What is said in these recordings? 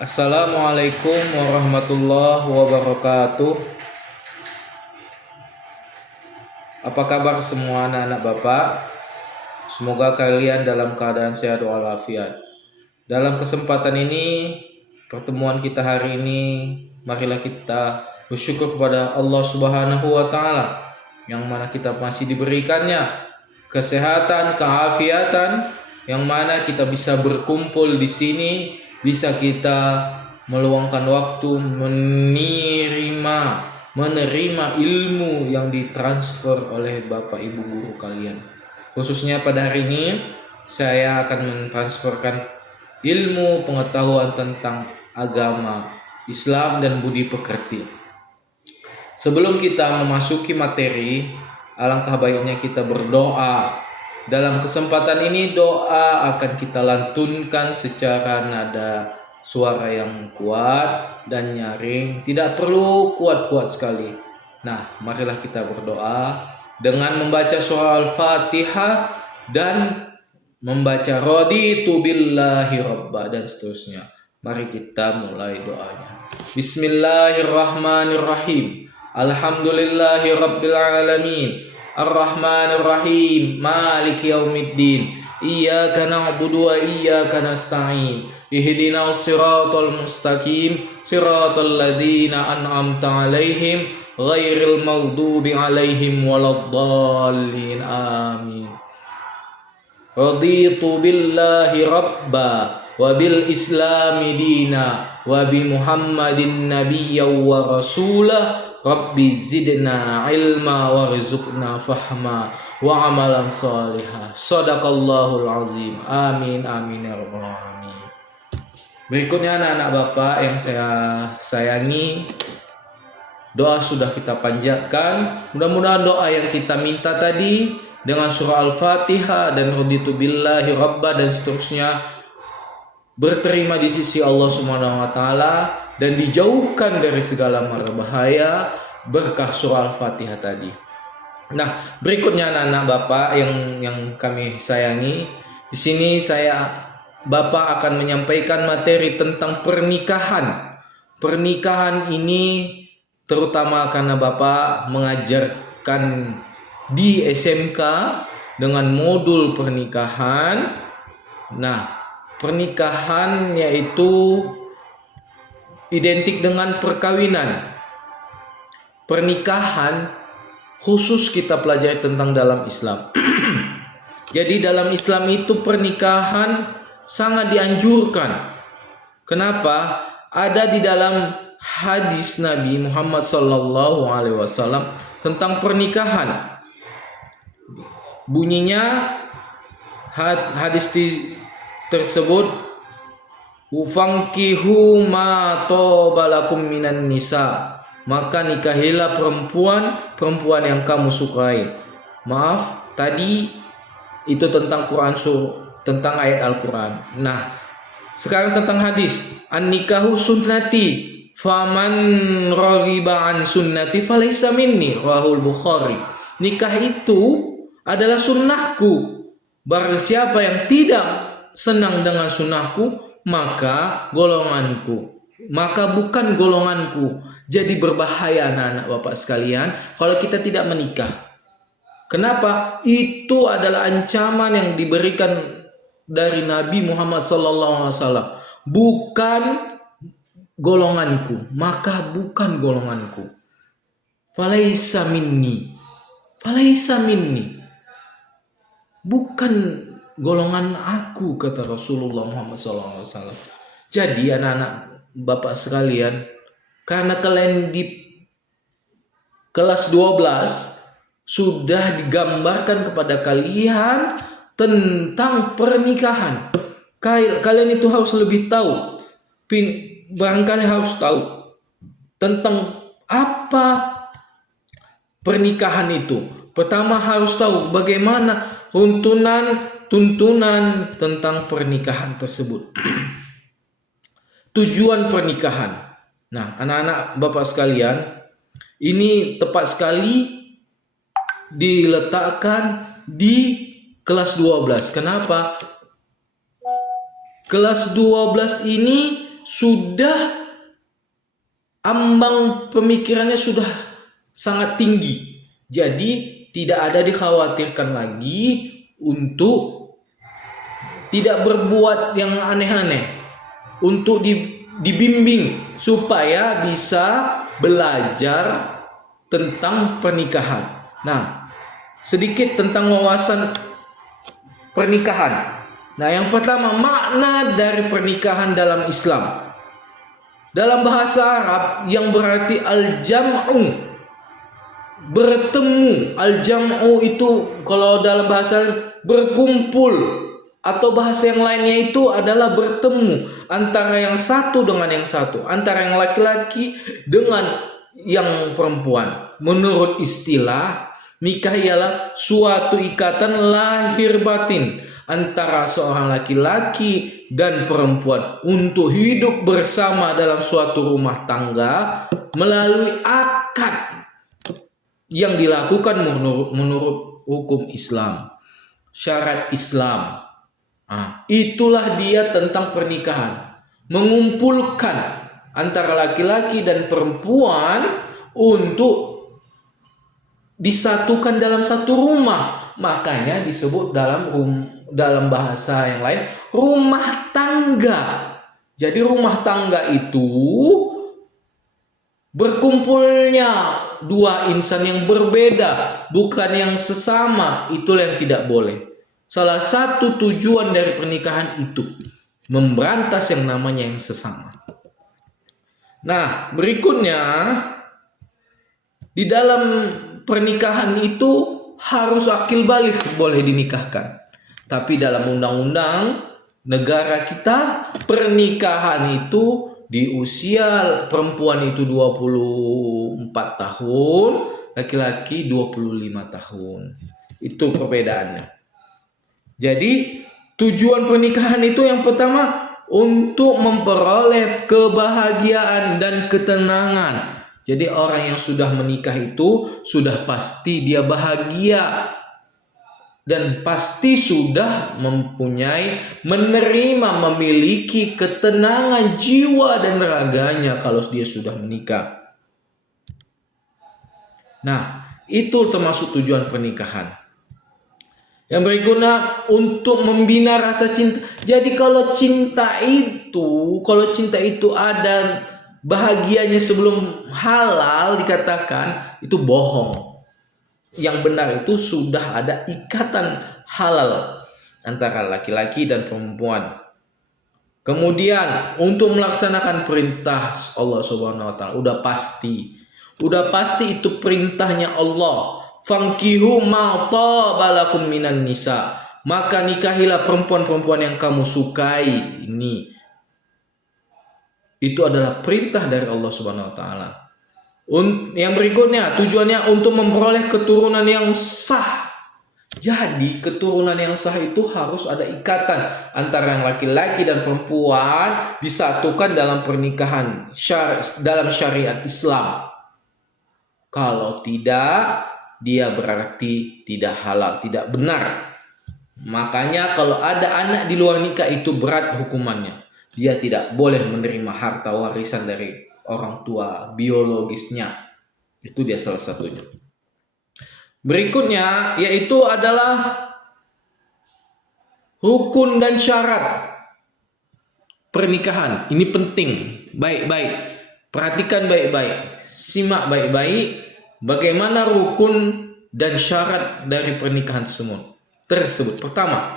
Assalamualaikum warahmatullahi wabarakatuh. Apa kabar semua anak-anak Bapak? Semoga kalian dalam keadaan sehat walafiat. Dalam kesempatan ini, pertemuan kita hari ini, marilah kita bersyukur kepada Allah Subhanahu wa taala yang mana kita masih diberikannya kesehatan, keafiatan, yang mana kita bisa berkumpul di sini, bisa kita meluangkan waktu menerima ilmu yang ditransfer oleh Bapak Ibu guru kalian. Khususnya pada hari ini saya akan mentransferkan ilmu pengetahuan tentang agama Islam dan budi pekerti. Sebelum kita memasuki materi, alangkah baiknya kita berdoa. Dalam kesempatan ini doa akan kita lantunkan secara nada suara yang kuat dan nyaring, tidak perlu kuat-kuat sekali. Nah, marilah kita berdoa dengan membaca surah Al-Fatihah dan membaca raditu billahi rabba dan seterusnya. Mari kita mulai doanya. Bismillahirrahmanirrahim. Alhamdulillahi rabbil alamin. Ar-Rahmanir Rahim. Maliki yaumiddin. Iyyaka na'budu wa iyyaka nasta'in. Ihdinas siratal mustaqim. Siratal ladzina an'amta 'alaihim ghairil maghdubi 'alaihim waladdallin. Amin. Raditu billahi rabba wa bil islami dina wa bi Muhammadin nabiyya wa rasulah. Rabbi zidna ilma warzuqna fahma wa amalan salihah. Shadaqallahul azim. Amin amin ya rabbal alamin. Berikutnya anak-anak Bapak yang saya sayangi, doa sudah kita panjatkan. Mudah-mudahan doa yang kita minta tadi dengan surah Al-Fatihah dan raditu billahi rabba dan seterusnya berterima di sisi Allah Subhanahu wa taala dan dijauhkan dari segala mara bahaya berkah surah Al-Fatihah tadi. Nah, berikutnya anak-anak Bapak yang kami sayangi, di sini Bapak akan menyampaikan materi tentang pernikahan. Pernikahan ini terutama karena Bapak mengajarkan di SMK dengan modul pernikahan. Nah, pernikahan yaitu identik dengan perkawinan. Pernikahan khusus kita pelajari tentang dalam Islam. Jadi dalam Islam itu pernikahan sangat dianjurkan. Kenapa? Ada di dalam hadis Nabi Muhammad SAW tentang pernikahan. Bunyinya hadis tersebut, "Ufankihu ma tobalakum minan nisa." Maka nikahilah perempuan yang kamu sukai. Maaf, tadi itu tentang tentang ayat Al-Quran. Nah, sekarang tentang hadis. An-nikahu sunnati, faman raghiba an sunnati falaysa minni, rahul Bukhari. Nikah itu adalah sunnahku. Barang siapa yang tidak senang dengan sunnahku, maka bukan golonganku. Jadi berbahaya anak-anak Bapak sekalian kalau kita tidak menikah. Kenapa? Itu adalah ancaman yang diberikan dari Nabi Muhammad SAW. Bukan golonganku, maka bukan golonganku. Falaisa minni. Bukan golongan aku, kata Rasulullah Muhammad SAW. Jadi anak-anak Bapak sekalian, karena kalian di kelas 12 sudah digambarkan kepada kalian tentang pernikahan. Kalian itu harus lebih tahu. Barangkali harus tahu tentang apa pernikahan itu. Pertama harus tahu bagaimana tuntunan tentang pernikahan tersebut. Tujuan pernikahan. Nah, anak-anak Bapak sekalian, ini tepat sekali diletakkan di kelas 12. Kenapa? Kelas 12 ini sudah ambang pemikirannya sudah sangat tinggi. Jadi tidak ada dikhawatirkan lagi untuk tidak berbuat yang aneh-aneh, untuk dibimbing supaya bisa belajar tentang pernikahan. Nah, sedikit tentang wawasan pernikahan. Nah, yang pertama, makna dari pernikahan dalam Islam. Dalam bahasa Arab yang berarti al-jam'u, bertemu. Al-jam'u itu kalau dalam bahasa berkumpul, atau bahasa yang lainnya itu adalah bertemu antara yang satu dengan yang satu, antara yang laki-laki dengan yang perempuan. Menurut istilah, nikah ialah suatu ikatan lahir batin antara seorang laki-laki dan perempuan untuk hidup bersama dalam suatu rumah tangga melalui akad yang dilakukan menurut hukum Islam, syarat Islam. Itulah dia tentang pernikahan, mengumpulkan antara laki-laki dan perempuan untuk disatukan dalam satu rumah. Makanya disebut dalam bahasa yang lain rumah tangga. Jadi rumah tangga itu berkumpulnya dua insan yang berbeda, bukan yang sesama. Itulah yang tidak boleh. Salah satu tujuan dari pernikahan itu memberantas yang namanya yang sesama. Nah, berikutnya di dalam pernikahan itu harus akil balik boleh dinikahkan. Tapi dalam undang-undang negara kita, pernikahan itu di usia perempuan itu 24 tahun, laki-laki 25 tahun. Itu perbedaannya. Jadi tujuan pernikahan itu yang pertama untuk memperoleh kebahagiaan dan ketenangan. Jadi orang yang sudah menikah itu sudah pasti dia bahagia dan pasti sudah memiliki ketenangan jiwa dan raganya kalau dia sudah menikah. Nah, itu termasuk tujuan pernikahan. Yang berikutnya untuk membina rasa cinta. Jadi kalau cinta itu ada bahagianya sebelum halal dikatakan itu bohong. Yang benar itu sudah ada ikatan halal antara laki-laki dan perempuan. Kemudian untuk melaksanakan perintah Allah Subhanahu wa taala udah pasti itu perintahnya Allah. Fankihu ma tabalakum minan nisa, maka nikahilah perempuan-perempuan yang kamu sukai. Itu adalah perintah dari Allah Subhanahu wa taala. Yang berikutnya tujuannya untuk memperoleh keturunan yang sah. Jadi keturunan yang sah itu harus ada ikatan antara yang laki-laki dan perempuan disatukan dalam pernikahan dalam syariat Islam. Kalau tidak, dia berarti tidak halal, tidak benar. Makanya kalau ada anak di luar nikah itu berat hukumannya. Dia tidak boleh menerima harta warisan dari orang tua biologisnya. Itu dia salah satunya. Berikutnya yaitu adalah rukun dan syarat pernikahan. Ini penting. Baik-baik. Perhatikan baik-baik. Simak baik-baik. Bagaimana rukun dan syarat dari pernikahan tersebut. Pertama,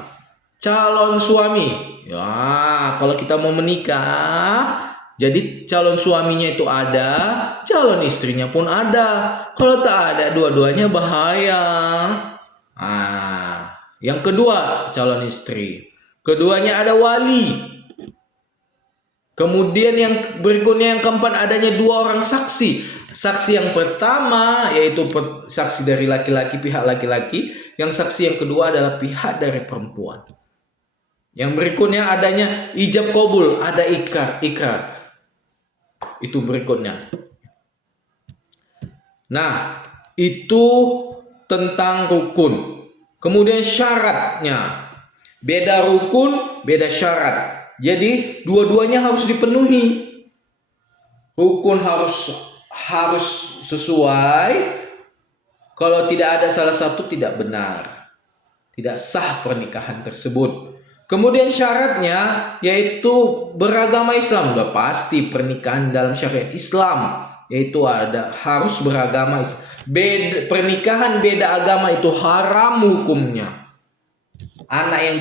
calon suami. Ya, kalau kita mau menikah, jadi calon suaminya itu ada, calon istrinya pun ada. Kalau tak ada, dua-duanya bahaya. Yang kedua, calon istri. Keduanya ada wali. Kemudian yang berikutnya yang keempat adanya dua orang saksi. Saksi yang pertama yaitu saksi dari laki-laki, pihak laki-laki. Yang saksi yang kedua adalah pihak dari perempuan. Yang berikutnya adanya ijab qabul, ada ikrar. Itu berikutnya. Nah, itu tentang rukun. Kemudian syaratnya. Beda rukun, beda syarat. Jadi dua-duanya harus dipenuhi. Rukun harus sesuai. Kalau tidak ada salah satu tidak benar, tidak sah pernikahan tersebut. Kemudian syaratnya yaitu beragama Islam. Udah pasti pernikahan dalam syariat Islam yaitu harus beragama Islam. Pernikahan beda agama itu haram hukumnya. Anak yang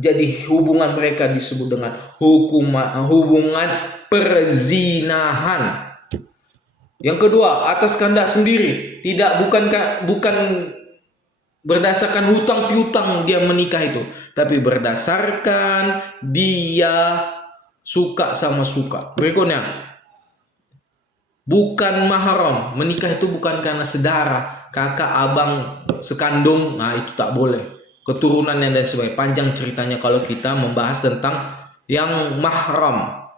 jadi hubungan mereka disebut dengan hubungan perzinahan. Yang kedua, atas kehendak sendiri, bukan berdasarkan hutang piutang dia menikah itu, tapi berdasarkan dia suka sama suka. Berikutnya, bukan mahram. Menikah itu bukan karena saudara, kakak, abang, sekandung. Nah, itu tak boleh. Keturunannya dan sebagainya. Panjang ceritanya kalau kita membahas tentang yang mahram.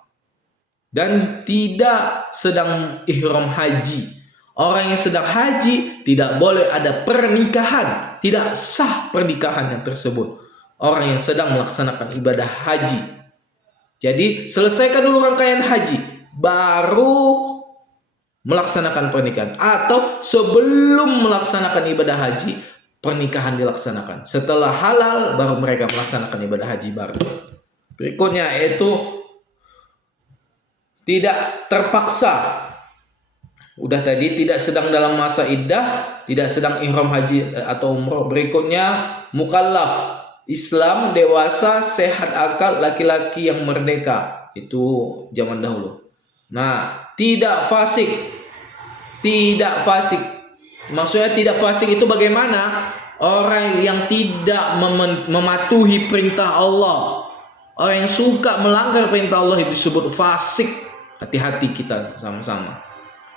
Dan tidak sedang ihram haji. Orang yang sedang haji tidak boleh ada pernikahan. Tidak sah pernikahannya tersebut. Orang yang sedang melaksanakan ibadah haji. Jadi selesaikan dulu rangkaian haji, baru melaksanakan pernikahan. Atau sebelum melaksanakan ibadah haji, pernikahan dilaksanakan. Setelah halal baru mereka melaksanakan ibadah haji baru. Berikutnya yaitu tidak terpaksa. Udah tadi tidak sedang dalam masa iddah, tidak sedang ihram haji atau umroh. Berikutnya mukallaf, Islam, dewasa, sehat akal, laki-laki yang merdeka. Itu zaman dahulu. Nah, tidak fasik. Tidak fasik. Maksudnya tidak fasik itu bagaimana? Orang yang tidak mematuhi perintah Allah. Orang yang suka melanggar perintah Allah itu disebut fasik. Hati-hati kita sama-sama.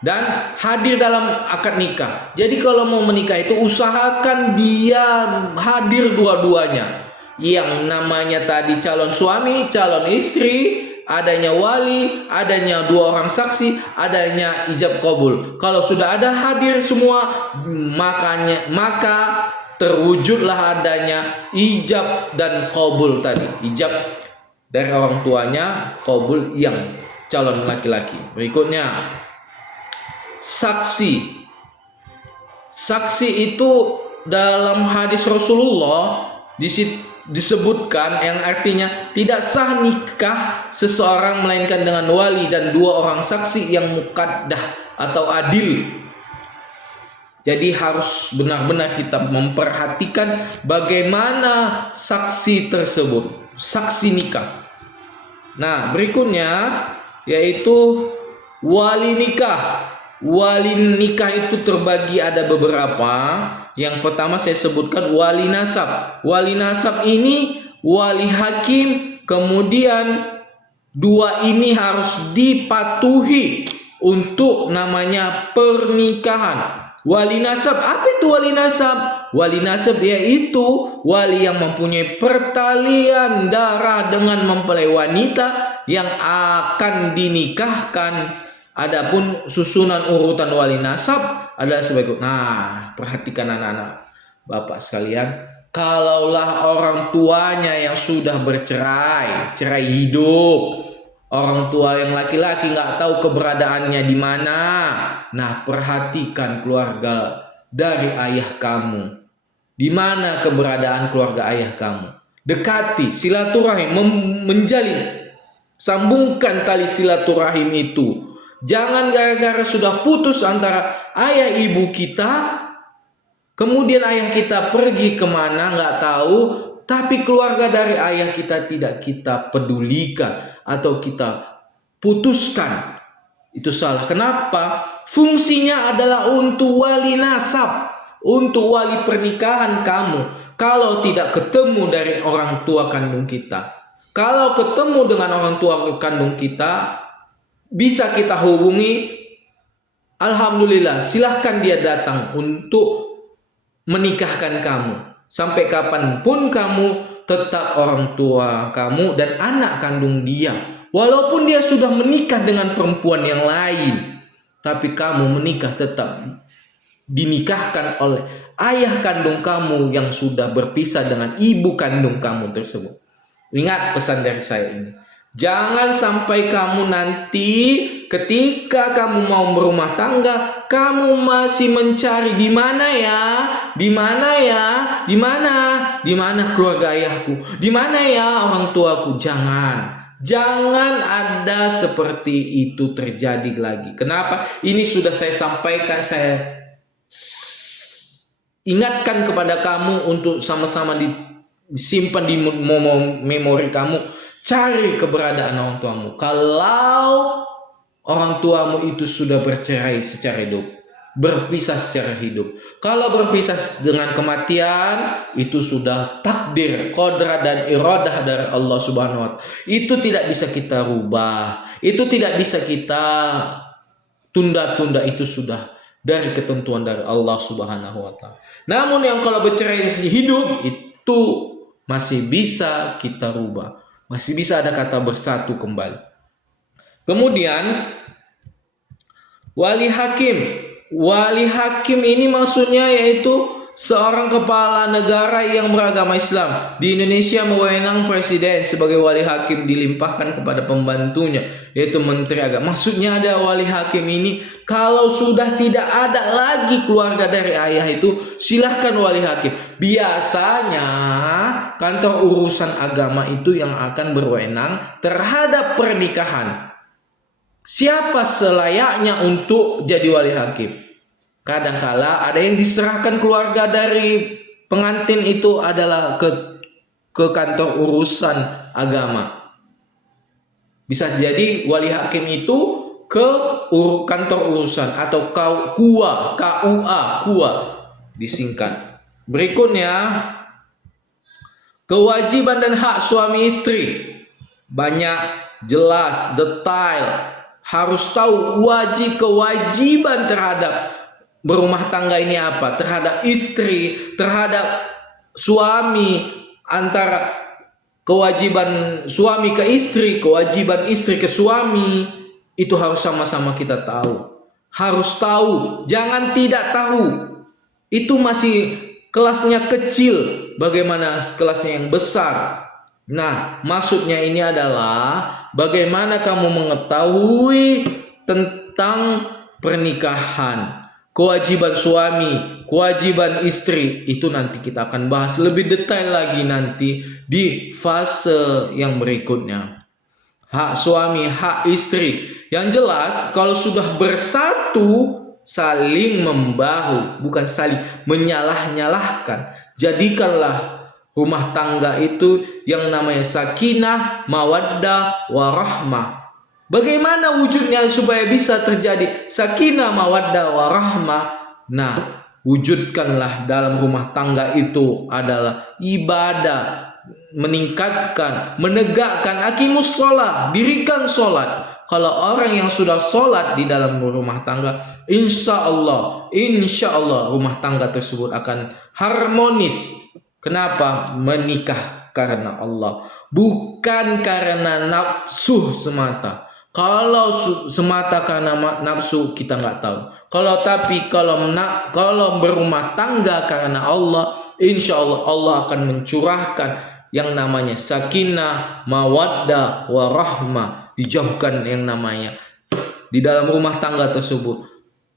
Dan hadir dalam akad nikah. Jadi kalau mau menikah itu usahakan dia hadir dua-duanya. Yang namanya tadi calon suami, calon istri, adanya wali, adanya dua orang saksi, adanya ijab qabul. Kalau sudah ada hadir semua, maka terwujudlah adanya ijab dan qabul tadi. Ijab dari orang tuanya, qabul yang calon laki-laki. Berikutnya saksi. Saksi itu dalam hadis Rasulullah disebutkan yang artinya tidak sah nikah seseorang melainkan dengan wali dan dua orang saksi yang mukaddah atau adil. Jadi harus benar-benar kita memperhatikan bagaimana saksi tersebut, saksi nikah. Nah, berikutnya yaitu wali nikah. Wali nikah itu terbagi ada beberapa. Yang pertama saya sebutkan wali nasab. Wali nasab ini wali hakim. Kemudian dua ini harus dipatuhi untuk namanya pernikahan. Wali nasab, apa itu wali nasab? Wali nasab yaitu wali yang mempunyai pertalian darah dengan mempelai wanita yang akan dinikahkan. Adapun susunan urutan wali nasab adalah sebagai. Nah, perhatikan anak-anak bapak sekalian. Kalaulah orang tuanya yang sudah bercerai, cerai hidup, orang tua yang laki-laki nggak tahu keberadaannya di mana. Nah, perhatikan keluarga dari ayah kamu. Di mana keberadaan keluarga ayah kamu? Dekati, silaturahim, menjalin, sambungkan tali silaturahim itu. Jangan gara-gara sudah putus antara ayah ibu kita, kemudian ayah kita pergi kemana nggak tahu, tapi keluarga dari ayah kita tidak kita pedulikan atau kita putuskan. Itu salah. Kenapa? Fungsinya adalah untuk wali nasab, untuk wali pernikahan kamu. Kalau tidak ketemu dari orang tua kandung kita, kalau ketemu dengan orang tua kandung kita, bisa kita hubungi. Alhamdulillah, silahkan dia datang untuk menikahkan kamu. Sampai kapanpun kamu tetap orang tua kamu dan anak kandung dia. Walaupun dia sudah menikah dengan perempuan yang lain, tapi kamu menikah tetap dinikahkan oleh ayah kandung kamu yang sudah berpisah dengan ibu kandung kamu tersebut. Ingat pesan dari saya ini. Jangan sampai kamu nanti ketika kamu mau berumah tangga, kamu masih mencari di mana ya, di mana ya, di mana keluarga ayahku, di mana ya orang tuaku. Jangan ada seperti itu terjadi lagi. Kenapa? Ini sudah saya sampaikan, saya ingatkan kepada kamu untuk sama-sama disimpan di memori kamu. Cari keberadaan orang tuamu. Kalau orang tuamu itu sudah bercerai secara hidup, berpisah secara hidup. Kalau berpisah dengan kematian, itu sudah takdir, qadar dan iradah dari Allah Subhanahu wa taala. Itu tidak bisa kita rubah. Itu tidak bisa kita tunda-tunda, itu sudah dari ketentuan dari Allah Subhanahu wa taala. Namun yang kalau bercerai hidup itu masih bisa kita rubah. Masih bisa ada kata bersatu kembali. Kemudian wali hakim. Wali hakim ini maksudnya yaitu seorang kepala negara yang beragama Islam. Di Indonesia mewenang presiden sebagai wali hakim dilimpahkan kepada pembantunya yaitu menteri agama. Maksudnya ada wali hakim ini kalau sudah tidak ada lagi keluarga dari ayah itu, silahkan wali hakim. Biasanya kantor urusan agama itu yang akan berwenang terhadap pernikahan. Siapa selayaknya untuk jadi wali hakim? Kadangkala ada yang diserahkan keluarga dari pengantin itu adalah ke kantor urusan agama. Bisa jadi wali hakim itu ke kantor urusan atau KUA disingkat. Berikutnya, kewajiban dan hak suami istri. Banyak, jelas, detail. Harus tahu kewajiban terhadap berumah tangga ini apa, terhadap istri, terhadap suami, antara kewajiban suami ke istri, kewajiban istri ke suami, itu harus sama-sama kita tahu. Harus tahu, jangan tidak tahu. Itu masih kelasnya kecil, bagaimana kelasnya yang besar. Nah, maksudnya ini adalah bagaimana kamu mengetahui tentang pernikahan, kewajiban suami, kewajiban istri. Itu nanti kita akan bahas lebih detail lagi nanti di fase yang berikutnya. Hak suami, hak istri. Yang jelas kalau sudah bersatu, saling membahu, bukan saling menyalah-nyalahkan. Jadikanlah rumah tangga itu yang namanya sakinah, mawaddah, warahmah. Bagaimana wujudnya supaya bisa terjadi sakinah, mawaddah, warahmah? Nah, wujudkanlah dalam rumah tangga itu adalah ibadah, meningkatkan, menegakkan, aqimus sholat, dirikan sholat. Kalau orang yang sudah sholat di dalam rumah tangga, insya Allah rumah tangga tersebut akan harmonis. Kenapa? Menikah karena Allah, bukan karena nafsu semata. Kalau semata karena nafsu kita nggak tahu. Kalau berumah tangga karena Allah, insya Allah Allah akan mencurahkan yang namanya sakinah, mawaddah, warahmah. Dijauhkan yang namanya di dalam rumah tangga tersebut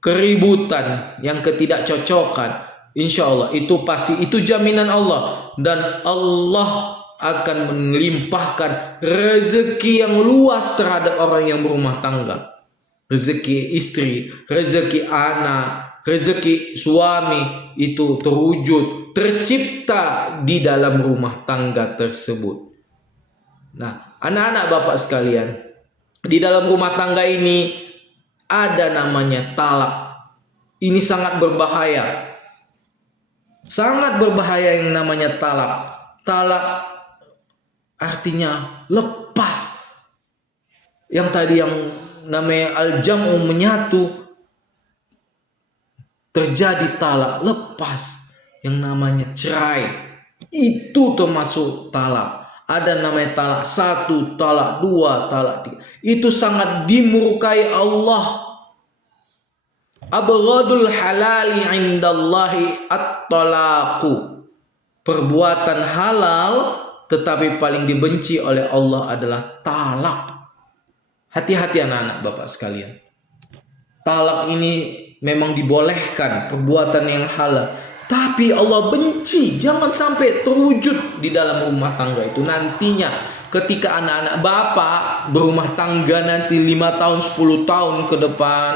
keributan, yang ketidakcocokan. Insya Allah itu pasti, itu jaminan Allah, dan Allah akan melimpahkan rezeki yang luas terhadap orang yang berumah tangga. Rezeki istri, rezeki anak, rezeki suami itu terwujud, tercipta di dalam rumah tangga tersebut. Nah, anak-anak Bapak sekalian, di dalam rumah tangga ini ada namanya talak. Ini sangat berbahaya. Sangat berbahaya yang namanya talak. Talak artinya lepas. Yang tadi yang namanya al-jam'u menyatu, terjadi talak, lepas. Yang namanya cerai, itu termasuk talak. Ada namanya talak 1, talak 2, talak 3. Itu sangat dimurkai Allah. Abghadul halali indallahi at-talaqu. Perbuatan halal tetapi paling dibenci oleh Allah adalah talak. Hati-hati anak-anak Bapak sekalian. Talak ini memang dibolehkan, perbuatan yang halal, tapi Allah benci. Jangan sampai terwujud di dalam rumah tangga itu. Nantinya ketika anak-anak Bapak berumah tangga nanti 5 tahun, 10 tahun ke depan,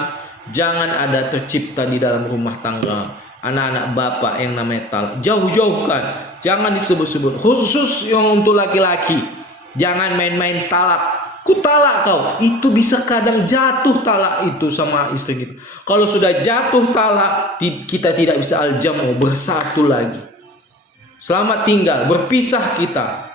jangan ada tercipta di dalam rumah tangga anak-anak Bapak yang namanya talak. Jauh-jauhkan, jangan disebut-sebut. Khusus yang untuk laki-laki, jangan main-main talak. Ku talak kau, itu bisa kadang jatuh talak itu sama istri kita. Kalau sudah jatuh talak, kita tidak bisa aljamu, bersatu lagi. Selamat tinggal, berpisah kita.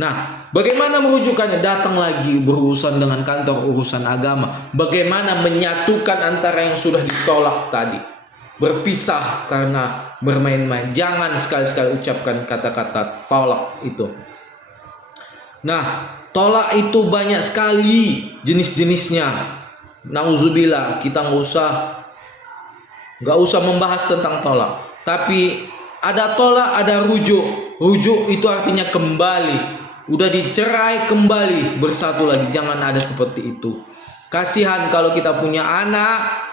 Nah, bagaimana merujukannya? Datang lagi berurusan dengan kantor urusan agama. Bagaimana menyatukan antara yang sudah ditolak tadi? Berpisah karena bermain-main. Jangan sekali-sekali ucapkan kata-kata tolak itu. Nah, tolak itu banyak sekali jenis-jenisnya. Nauzubillah, kita nggak usah membahas tentang tolak. Tapi ada tolak, ada rujuk. Rujuk itu artinya kembali. Udah dicerai kembali, bersatu lagi. Jangan ada seperti itu. Kasihan kalau kita punya anak,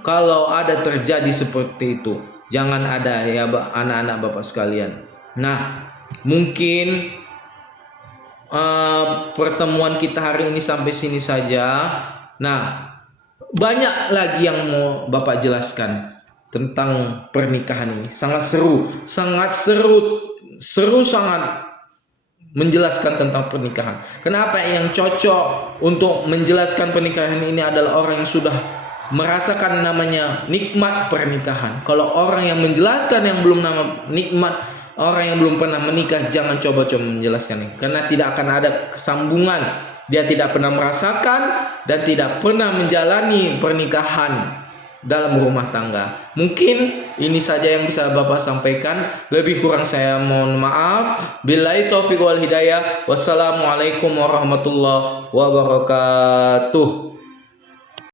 kalau ada terjadi seperti itu. Jangan ada ya anak-anak Bapak sekalian. Nah, mungkin pertemuan kita hari ini sampai sini saja. Nah, banyak lagi yang mau Bapak jelaskan tentang pernikahan ini. Sangat seru, sangat menjelaskan tentang pernikahan. Kenapa yang cocok untuk menjelaskan pernikahan ini adalah orang yang sudah merasakan namanya nikmat pernikahan. Kalau orang yang menjelaskan yang belum nama nikmat, orang yang belum pernah menikah, jangan coba-coba menjelaskan ini, karena tidak akan ada kesambungan. Dia tidak pernah merasakan dan tidak pernah menjalani pernikahan dalam rumah tangga. Mungkin ini saja yang bisa Bapak sampaikan. Lebih kurang saya mohon maaf. Billahi taufiq wal hidayah. Wassalamualaikum warahmatullahi wabarakatuh.